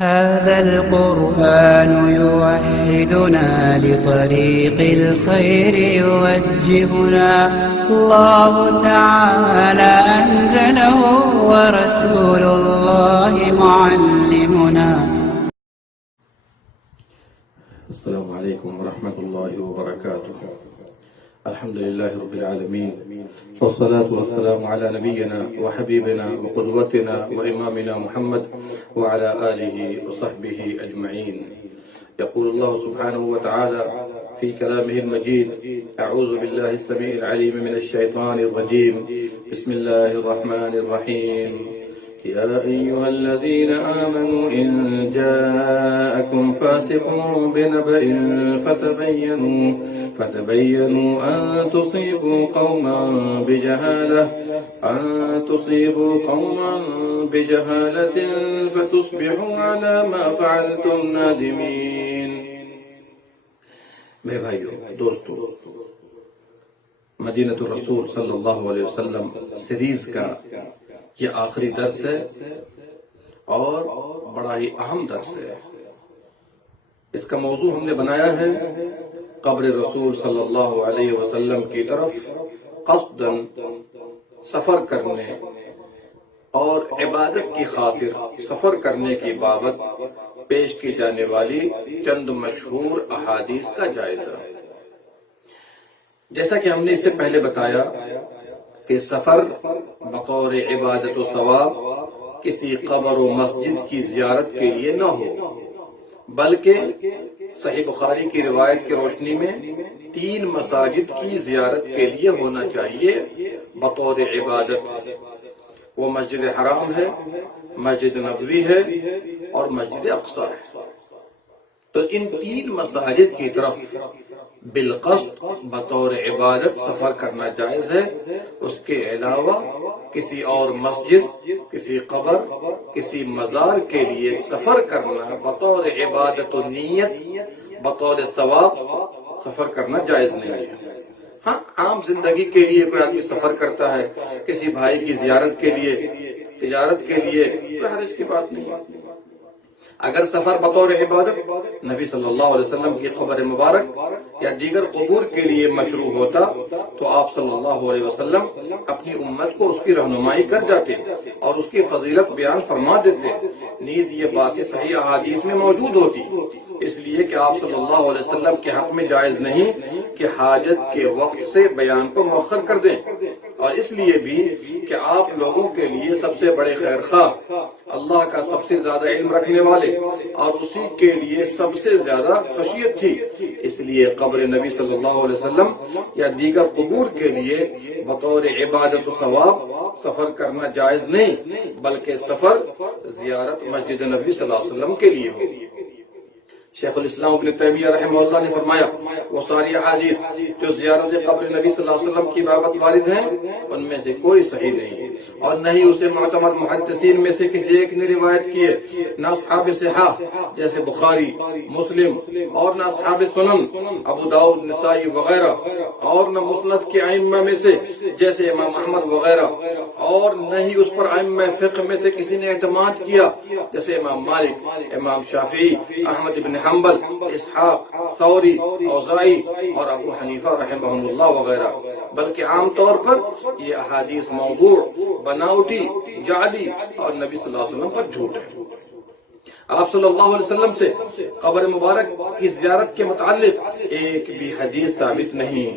هذا القرآن يوحدنا لطريق الخير يوجهنا الله تعالى أنزله ورسول الله معلمنا. السلام عليكم ورحمة الله وبركاته. الحمد لله رب العالمين، والصلاة والسلام على نبينا وحبيبنا وقدوتنا وإمامنا محمد وعلى آله وصحبه أجمعين. يقول الله سبحانه وتعالى في كلامه المجيد: أعوذ بالله السميع العليم من الشيطان الرجيم، بسم الله الرحمن الرحيم. يا أيها الذين آمنوا إن جاءكم فاسق بنبأ فتبينوا أن تصيبوا قوما بجهالة فتصبحوا على ما فعلتم نادمين. میرے بھائیو، دوستو، مدینہ الرسول صلی اللہ علیہ وسلم سیریز کا یہ آخری درس ہے اور بڑا ہی اہم درس ہے. اس کا موضوع ہم نے بنایا ہے قبر رسول صلی اللہ علیہ وسلم کی طرف قصداً سفر کرنے اور عبادت کی خاطر سفر کرنے کی بابت پیش کی جانے والی چند مشہور احادیث کا جائزہ. جیسا کہ ہم نے اس سے پہلے بتایا کہ سفر بطور عبادت و ثواب کسی قبر و مسجد کی زیارت کے لیے نہ ہو، بلکہ صحیح بخاری کی روایت کی روشنی میں 3 مساجد کی زیارت کے لیے ہونا چاہیے بطور عبادت. وہ مسجد حرام ہے، مسجد نبوی ہے اور مسجد اقصی ہے. تو ان 3 مساجد کی طرف بالقصد بطور عبادت سفر کرنا جائز ہے. اس کے علاوہ کسی اور مسجد، کسی قبر، کسی مزار کے لیے سفر کرنا بطور عبادت و نیت، بطور ثواب سفر کرنا جائز نہیں ہے. ہاں، عام زندگی کے لیے کوئی آدمی سفر کرتا ہے، کسی بھائی کی زیارت کے لیے، تجارت کے لیے، کوئی حرج کی بات نہیں ہے. اگر سفر بطور عبادت نبی صلی اللہ علیہ وسلم کی قبر مبارک یا دیگر قبور کے لیے مشروع ہوتا تو آپ صلی اللہ علیہ وسلم اپنی امت کو اس کی رہنمائی کر جاتے اور اس کی فضیلت بیان فرما دیتے. نیز یہ باتیں صحیح احادیث میں موجود ہوتی، اس لیے کہ آپ صلی اللہ علیہ وسلم کے حق میں جائز نہیں کہ حاجت کے وقت سے بیان کو مؤخر کر دیں، اور اس لیے بھی کہ آپ لوگوں کے لیے سب سے بڑے خیر خواہ، اللہ کا سب سے زیادہ علم رکھنے والے اور اسی کے لیے سب سے زیادہ خشیت تھی. اس لیے قبر نبی صلی اللہ علیہ وسلم یا دیگر قبور کے لیے بطور عبادت و ثواب سفر کرنا جائز نہیں، بلکہ سفر زیارت مسجد نبی صلی اللہ علیہ وسلم کے لیے ہو. شیخ الاسلام ابن تیمیہ رحمہ اللہ نے فرمایا وہ ساری احادیث جو زیارت قبر نبی صلی اللہ علیہ وسلم کی بابت وارد ہیں ان میں سے کوئی صحیح نہیں ہے، اور نہ ہی اسے معتمد محدثین میں سے کسی ایک نے روایت کی ہے. نہ اصحاب صحاح جیسے بخاری، مسلم، اور نہ اصحاب سنن ابو داؤد، نسائی وغیرہ، اور نہ مسند کے ائمہ میں سے جیسے امام احمد وغیرہ، اور نہ ہی اس پر ائمہ فقہ میں سے کسی نے اعتماد کیا جیسے امام مالک، امام شافعی، احمد بن حنبل، اسحاق، ثوری، اوزاعی اور ابو حنیفہ رحمہ اللہ وغیرہ، بلکہ عام طور پر یہ احادیث موضوع، بناوٹی، جعلی اور نبی صلی اللہ علیہ وسلم پر جھوٹ ہے. آپ صلی اللہ علیہ وسلم سے قبر مبارک کی زیارت کے متعلق ایک بھی حدیث ثابت نہیں.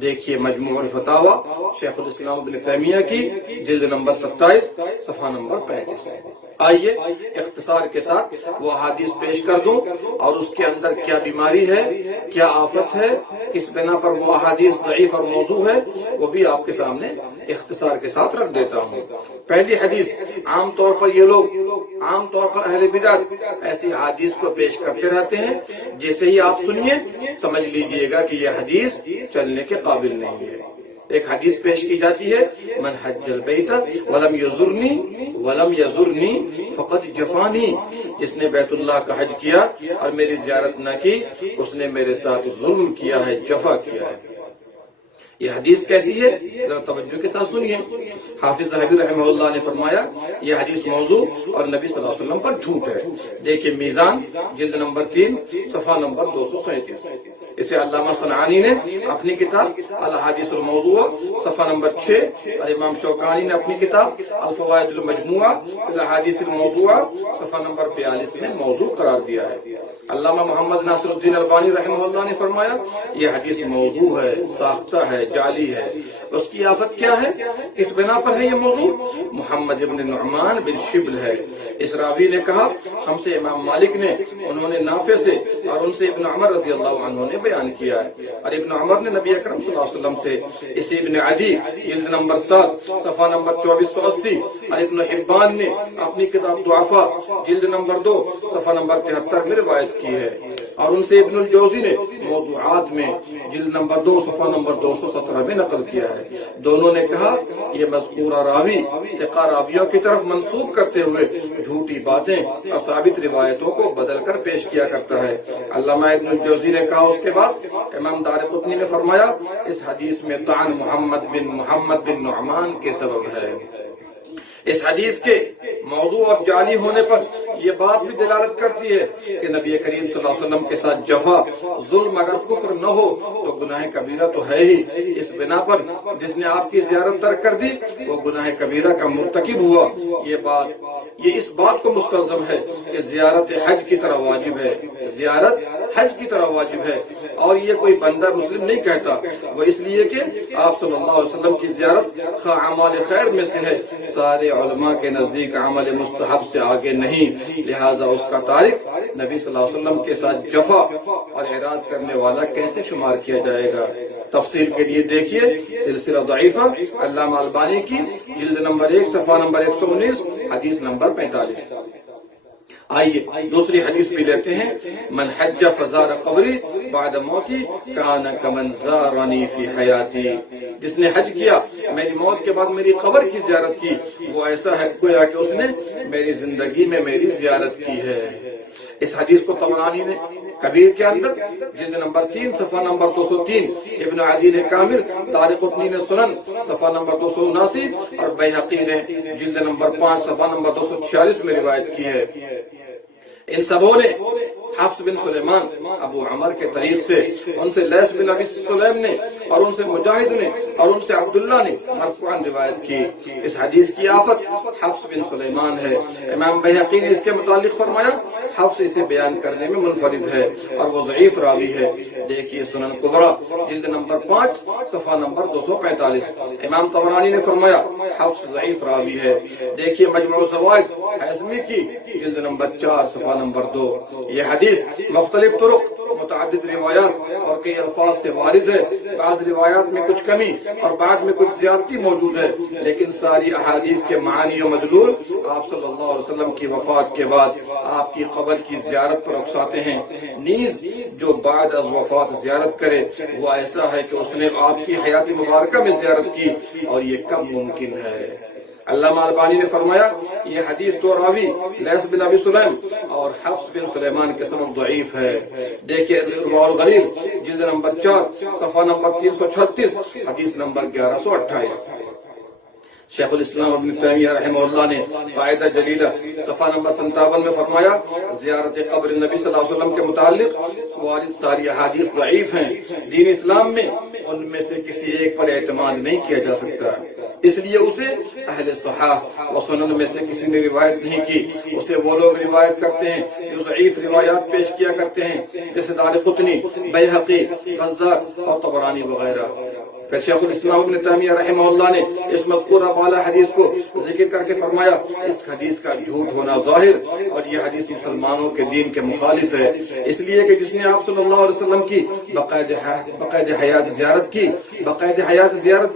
دیکھیے مجموع الفتاوی شیخ الاسلام ابن تیمیہ کی جلد نمبر 27 صفحہ نمبر 35. آئیے اختصار کے ساتھ وہ حدیث پیش کر دوں اور اس کے اندر کیا بیماری ہے، کیا آفت ہے، کس بنا پر وہ حدیث ضعیف اور موضوع ہے، وہ بھی آپ کے سامنے اختصار کے ساتھ رکھ دیتا ہوں. پہلی حدیث، عام طور پر اہل بدعت ایسی حدیث کو پیش کرتے رہتے ہیں، جیسے ہی آپ سنیے سمجھ لیجئے گا کہ یہ حدیث چلنے کے قابل نہیں ہے. ایک حدیث پیش کی جاتی ہے: من حج البیت ولم یزرنی فقد جفانی. جس نے بیت اللہ کا حج کیا اور میری زیارت نہ کی اس نے میرے ساتھ ظلم کیا ہے، جفا کیا ہے. یہ حدیث کیسی ہے ذرا توجہ کے ساتھ سنیے. حافظ ذہبی رحمہ اللہ نے فرمایا یہ حدیث موضوع اور نبی صلی اللہ علیہ وسلم پر جھوٹ ہے. دیکھیے میزان جلد نمبر 3 صفحہ نمبر 237. اسے علامہ صنعانی نے اپنی کتاب الاحادیث الموضوع صفحہ نمبر 6 اور امام شوکانی نے اپنی کتاب الفوائد المجموعہ فی الاحادیث الموضوع صفحہ نمبر 42 میں موضوع قرار دیا ہے. علامہ محمد ناصر الدین البانی رحمہ اللہ نے فرمایا یہ حدیث موضوع ہے، ساختہ ہے، جعلی ہے. اس کی آفت کیا ہے؟ اس بنا پر ہے یہ موضوع. محمد ابن نعمان بن شبل ہے. اس راوی نے کہا ہم سے امام مالک نے، انہوں نے نافع سے اور ان سے ابن عمر رضی اللہ عنہ نے بیان کیا ہے. اور ابن عمر نے نبی اکرم صلی اللہ علیہ وسلم سے. اسے ابن عدی جلد نمبر 7 صفحہ نمبر 2480 اور ابن حبان نے اپنی کتاب ضعفاء جلد نمبر 2 صفحہ نمبر 73 میں روایت کی ہے. اور ان سے ابن الجوزی نے موضوعات میں جلد نمبر 2 صفحہ نمبر 217 میں نقل کیا ہے. دونوں نے کہا یہ مذکورہ راوی ثقہ راویوں کی طرف منسوب کرتے ہوئے جھوٹی باتیں اور ثابت روایتوں کو بدل کر پیش کیا کرتا ہے. علامہ ابن الجوزی نے کہا اس کے بعد امام دارقطنی نے فرمایا اس حدیث میں طعن محمد بن نعمان کے سبب ہے. اس حدیث کے موضوع اور جعلی ہونے پر یہ بات بھی دلالت کرتی ہے کہ نبی کریم صلی اللہ علیہ وسلم کے ساتھ جفا ظلم اگر کفر نہ ہو تو گناہ کبیرہ تو ہے ہی. اس بنا پر جس نے آپ کی زیارت ترک کر دی وہ گناہ کبیرہ کا مرتکب ہوا. یہ اس بات کو مستلزم ہے کہ زیارت حج کی طرح واجب ہے. زیارت حج کی طرح واجب ہے اور یہ کوئی بندہ مسلم نہیں کہتا. وہ اس لیے کہ آپ صلی اللہ علیہ وسلم کی زیارت خواہ اعمال خیر میں سے ہے، سارے علماء کے نزدیک عمل مستحب سے آگے نہیں. لہذا اس کا تارک نبی صلی اللہ علیہ وسلم کے ساتھ جفا اور اعراض کرنے والا کیسے شمار کیا جائے گا؟ تفصیل کے لیے دیکھیے سلسلہ ضعیفہ علامہ البانی کی جلد نمبر 1 صفحہ نمبر 119 حدیث نمبر 45. آئیے دوسری حدیث بھی لیتے ہیں. من حج فزار قبری بعد موتی کان کمن زارنی فی حیاتی. جس نے حج کیا میری موت کے بعد میری قبر کی زیارت کی وہ ایسا ہے گویا کہ اس نے میری زندگی میں میری زیارت کی ہے. اس حدیث کو طبرانی نے کبیر کے اندر جلد نمبر 3 صفحہ نمبر 203، ابن عدی نے کامل، دارقطنی نے سنن صفحہ نمبر 279 اور بیہقی نے جلد نمبر 5 صفحہ نمبر 246 میں روایت کی ہے. ان سبوں نے حفص بن سلیمان ابو عمر کے طریق سے، ان سے لیث بن ابی سلیم نے اور ان سے مجاہد نے اور ان سے عبداللہ نے مرفوعاً روایت کی. اس حدیث کی آفت حفص بن سلیمان ہے. امام بیہقی نے اس کے متعلق فرمایا حفص اسے بیان کرنے میں منفرد ہے اور وہ ضعیف راوی ہے. دیکھیے سنن کبریٰ جلد نمبر 5 صفحہ نمبر 245. امام طبرانی نے فرمایا حفص ضعیف راوی ہے. دیکھیے مجموع الزوائد حیثمی کی جلد نمبر 4 صفحہ نمبر 2. یہ حدیث مختلف طرق، متعدد روایات اور کئی الفاظ سے وارد ہے. بعض روایات میں کچھ کمی اور بعد میں کچھ زیادتی موجود ہے، لیکن ساری احادیث کے معانی و مدلول آپ صلی اللہ علیہ وسلم کی وفات کے بعد آپ کی قبر کی زیارت پر اکساتے ہیں. نیز جو بعد از وفات زیارت کرے وہ ایسا ہے کہ اس نے آپ کی حیات مبارکہ میں زیارت کی، اور یہ کب ممکن ہے؟ علامہ البانی نے فرمایا یہ حدیث دو راوی لیث بن ابی سلیم اور حفص بن سلیمان کے سبب ضعیف ہے. دیکھیے رواء الغریب جلد نمبر 4 صفحہ نمبر 336 حدیث نمبر 1128. شیخ الاسلام ابن تیمیہ رحمہ اللہ نے قاعدہ جلیلہ صفحہ نمبر 57 میں فرمایا زیارت قبر نبی صلی اللہ علیہ وسلم کے متعلق وارد ساری احادیث ضعیف ہیں. دین اسلام میں ان میں سے کسی ایک پر اعتماد نہیں کیا جا سکتا، اس لیے اسے اہل صحاح و سنن میں سے کسی نے روایت نہیں کی. اسے وہ لوگ روایت کرتے ہیں جو ضعیف روایات پیش کیا کرتے ہیں، جیسے دارقطنی، بیہقی، بزار اور طبرانی وغیرہ. پھر شیخ الاسلام ابن تیمیہ رحمہ اللہ نے اس مذکورہ بالا حدیث کو ذکر کر کے فرمایا اس حدیث کا جھوٹ ہونا ظاہر اور یہ حدیث مسلمانوں کے دین کے مخالف ہے، اس لیے کہ جس نے آپ صلی اللہ علیہ وسلم کی باقاعدہ حیات زیارت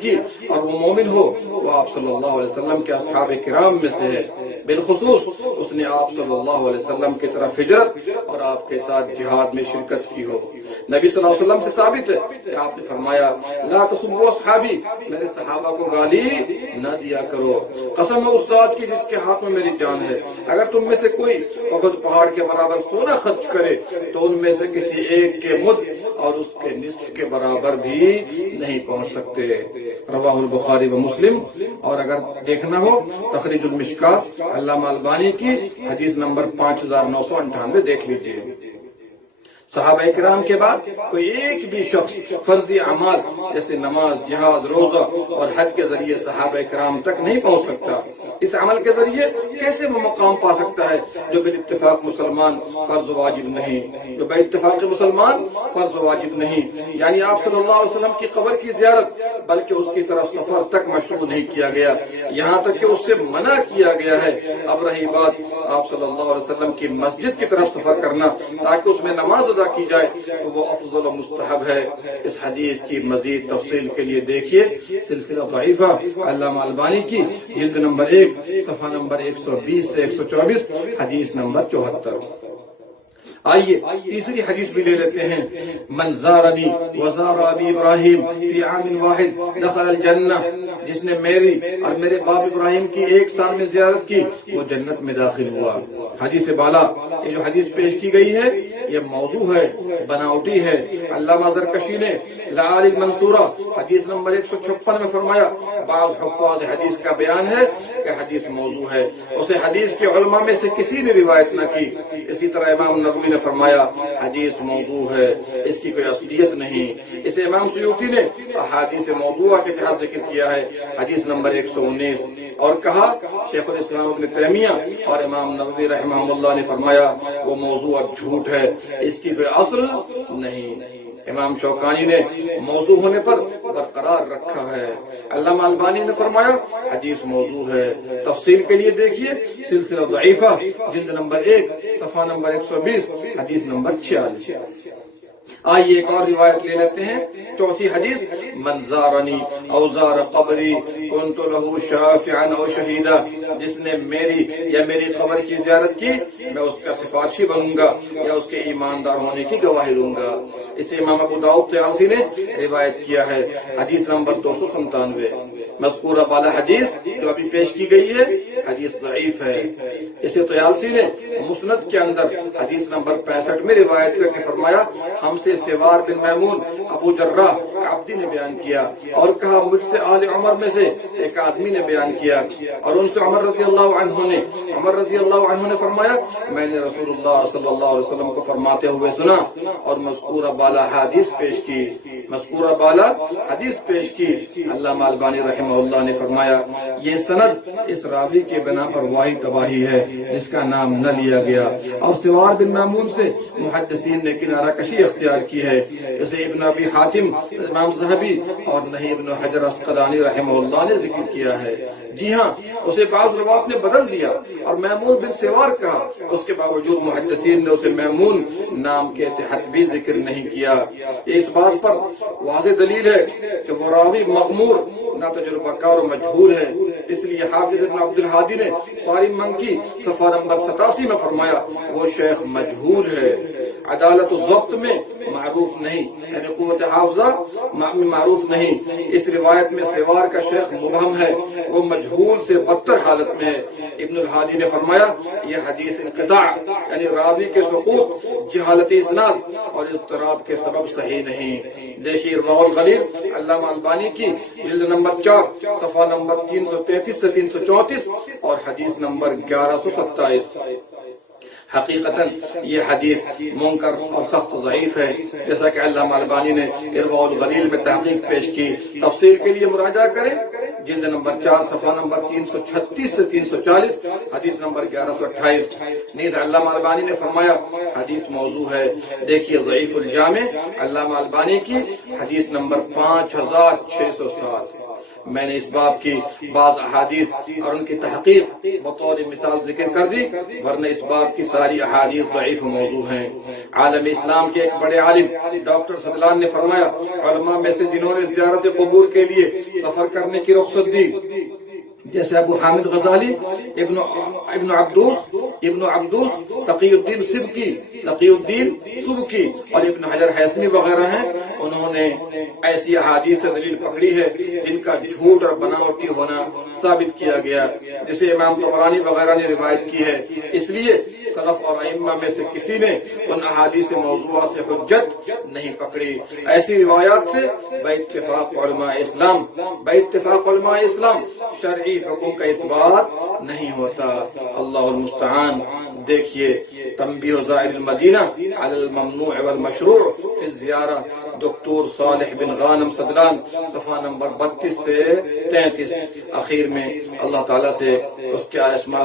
کی اور وہ مومن ہو وہ آپ صلی اللہ علیہ وسلم کے اصحاب کرام میں سے ہے. بالخصوص اس نے آپ صلی اللہ علیہ وسلم کی طرف ہجرت اور آپ کے ساتھ جہاد میں شرکت کی ہو۔ نبی صلی اللہ علیہ وسلم سے ثابت ہے کہ آپ نے فرمایا لا تسبوا اصحابی، میرے صحابہ کو گالی نہ دیا کرو، قسم ہے اس ذات کی جس کے ہاتھ میں میری جان ہے، اگر تم میں سے کوئی احد پہاڑ کے برابر سونا خرچ کرے تو ان میں سے کسی ایک کے مد اور اس کے نصف کے برابر بھی نہیں پہنچ سکتے۔ رواہ البخاری و مسلم۔ اور اگر دیکھنا ہو تخریج المشکات علامہ البانی کی حدیث نمبر 5998 دیکھ لیجئے۔ صحابہ کرام کے بعد کوئی ایک بھی شخص فرضی اعمال جیسے نماز، جہاد، روزہ اور حج کے ذریعے صحابہ کرام تک نہیں پہنچ سکتا۔ اس عمل کے ذریعے کیسے وہ مقام پا سکتا ہے جو بالاتفاق مسلمان فرض و واجب نہیں، جو بالاتفاق مسلمان فرض و واجب نہیں، یعنی آپ صلی اللہ علیہ وسلم کی قبر کی زیارت بلکہ اس کی طرف سفر تک مشروع نہیں کیا گیا، یہاں تک کہ اس سے منع کیا گیا ہے۔ اب رہی بات آپ صلی اللہ علیہ وسلم کی مسجد کی طرف سفر کرنا تاکہ اس میں نماز ادا کی جائے تو وہ افضل و مستحب ہے۔ اس حدیث کی مزید تفصیل کے لیے دیکھیے سلسلہ ضعیفہ علامہ البانی کی جلد نمبر 1 صفحہ نمبر 120 سے 124 حدیث نمبر 74۔ آئیے تیسری حدیث بھی لے لیتے ہیں۔ من زارنی وزار ابی ابراہیم فی عام واحد دخل الجنہ، جس نے میری اور میرے باپ ابراہیم کی ایک سال میں زیارت کی وہ جنت میں داخل ہوا۔ حدیث بالا یہ جو حدیث پیش کی گئی ہے یہ موضوع ہے، بناوٹی ہے۔ علامہ زرکشی نے لعال المنصورہ حدیث نمبر 156 میں فرمایا بعض حفاظ حدیث کا بیان ہے کہ حدیث موضوع ہے، اسے حدیث کے علماء میں سے کسی نے روایت نہ کی۔ اسی طرح امام نووی نے فرمایا حدیث موضوع ہے، اس کی کوئی اصلیت نہیں۔ اسے امام سیوطی نے احادیث موضوع کے تحت ذکر کیا ہے حدیث نمبر 119، اور کہا شیخ الاسلام ابن تیمیہ اور امام نووی رحمہ اللہ نے فرمایا وہ موضوع اور جھوٹ ہے، اس کی کوئی اصل نہیں۔ امام شوکانی نے موضوع ہونے پر برقرار رکھا ہے۔ علامہ البانی نے فرمایا حدیث موضوع ہے۔ تفصیل کے لیے دیکھیے سلسلہ ضعیفہ جلد نمبر 1 صفحہ نمبر 120 حدیث نمبر 46۔ آئیے ایک اور روایت لے لیتے ہیں، چوتھی حدیث من زارنی او زار قبری کنت له شافعا او شہیدا، جس نے میری یا میری قبر کی زیارت کی میں اس کا سفارشی بنوں گا یا اس کے ایماندار ہونے کی گواہی دوں گا۔ اسے امام ابو داؤد طیالسی نے روایت کیا ہے حدیث نمبر 297۔ مذکورہ بالا حدیث جو ابھی پیش کی گئی ہے حدیث ضعیف ہے۔ اسے طیالسی نے مسند کے اندر حدیث نمبر 65 میں روایت کر کے فرمایا ہم سے سوار بن میمون ابو جراح عبدی نے بیان کیا اور کہا مجھ سے آل عمر میں سے ایک آدمی نے بیان کیا اور ان سے عمر رضی اللہ عنہ نے فرمایا میں نے رسول اللہ صلی اللہ علیہ وسلم کو فرماتے ہوئے سنا اور مذکورہ بالا حدیث پیش کی۔ علامہ البانی رحمہ اللہ نے فرمایا یہ سند اس راوی کے بنا پر واحد گواہی ہے جس کا نام نہ لیا گیا، اور سوار بن میمون سے محدثین نے کنارہ کشی اختیار کی ہے۔ اسے ابن ابی حاتم، امام ذہبی اور نہیں ابن حجر عسقلانی رحمہ اللہ نے ذکر کیا ہے۔ جی ہاں، اسے بعض روات نے بدل دیا اور میمون بن سوار کہا، اس کے باوجود محدثین نے اسے میمون نام کے تحت بھی ذکر نہیں کیا۔ یہ اس بات پر واضح دلیل ہے کہ وہ راوی مغمور، نہ تجربہ کار و مجہول ہے۔ اس لیے حافظ ابن عبد الحادی نے صارم منکی صفحہ نمبر 87 میں فرمایا وہ شیخ مجہول ہے، عدالت و ضبط میں معروف نہیں، یعنی قوت حافظہ میں معروف نہیں۔ اس روایت میں سوار کا شیخ مبہم ہے، وہ مجہول سے بدتر حالت میں ہے۔ ابن الحادی نے فرمایا یہ حدیث انقطاع یعنی راوی کے سقوط، جہالت اسناد اور اضطراب کے سبب صحیح نہیں۔ دیکھیے رواه الغلیل علامہ البانی کی جلد نمبر 4 صفحہ نمبر 333 سے 334 اور حدیث نمبر 1127۔ حقیقتاً یہ حدیث منکر اور سخت ضعیف ہے، جیسا کہ علامہ البانی نے ارواء الغلیل میں تحقیق پیش کی۔ تفسیر کے لیے مراجعہ کریں جلد نمبر 4 صفحہ نمبر 336 سے 340 حدیث نمبر 1128۔ نیز علامہ البانی نے فرمایا حدیث موضوع ہے۔ دیکھیے ضعیف الجامع علامہ البانی کی حدیث نمبر 5607۔ میں نے اس باب کی بعض احادیث اور ان کی تحقیق بطور مثال ذکر کر دی، ورنہ اس باب کی ساری احادیث ضعیف موضوع ہیں۔ عالم اسلام کے ایک بڑے عالم ڈاکٹر سدلان نے فرمایا علماء میں سے جنہوں نے زیارت قبور کے لیے سفر کرنے کی رخصت دی جیسے ابو حامد غزالی، ابن عبدوس تقی الدین سبکی اور ابن حجر حیثمی وغیرہ ہیں، انہوں نے ایسی احادیث سے دلیل پکڑی ہے جن کا جھوٹ اور بناوٹی ہونا ثابت کیا گیا، جسے امام طبرانی وغیرہ نے روایت کی ہے۔ اس لیے سلف اور ائمہ میں سے کسی نے ان احادیث موضوعہ سے حجت نہیں پکڑی۔ ایسی روایات سے باتفاق علماء اسلام شرعی حکم کا اثبات نہیں ہوتا۔ اللہ المستعان۔ دیکھیے تنبیہ زائر المدینہ علی الممنوع والمشروع فی الزیارہ، دکتور صالح بن غانم صدران، صفحہ نمبر 32 سے 33۔ اخیر میں اللہ تعالیٰ سے اس کے اسماء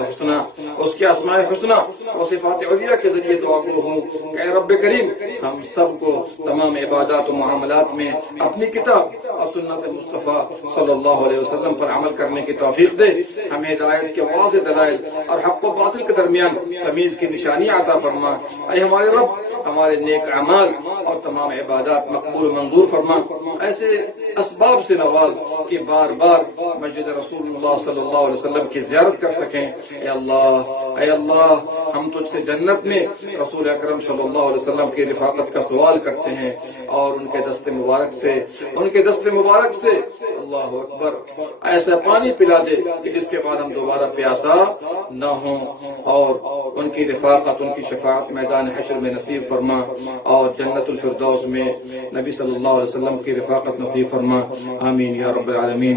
حسنہ و صفات علیہ کے ذریعے دعا گو ہوں کہ اے رب کریم ہم سب کو تمام عبادات و معاملات میں اپنی کتاب اور سنت مصطفیٰ صلی اللہ علیہ وسلم پر عمل کرنے کی توفیق دے، ہمیں ہدایت کے واضح دلائل اور حق و باطل کے درمیان تمیز کی نشانی عطا فرما۔ اے ہمارے رب ہمارے نیک اعمال اور تمام عبادات مقبول و منظور فرما، ایسے اسباب سے نواز کہ بار بار مسجد رسول اللہ صلی اللہ علیہ وسلم کی زیارت کر سکیں۔ اے اللہ ہم تجھ سے جنت میں رسول اکرم صلی اللہ علیہ وسلم کی رفاقت کا سوال کرتے ہیں اور ان کے دست مبارک سے اللہ اکبر ایسا پانی پلا دے کہ جس کے بعد ہم دوبارہ پیاسا نہ ہوں، اور ان کی رفاقت، ان کی شفاعت میدان حشر میں نصیب فرما، اور جنت الفردوس میں نبی صلی اللہ علیہ وسلم کی رفاقت نصیب فرما۔ آمین یا رب العالمین۔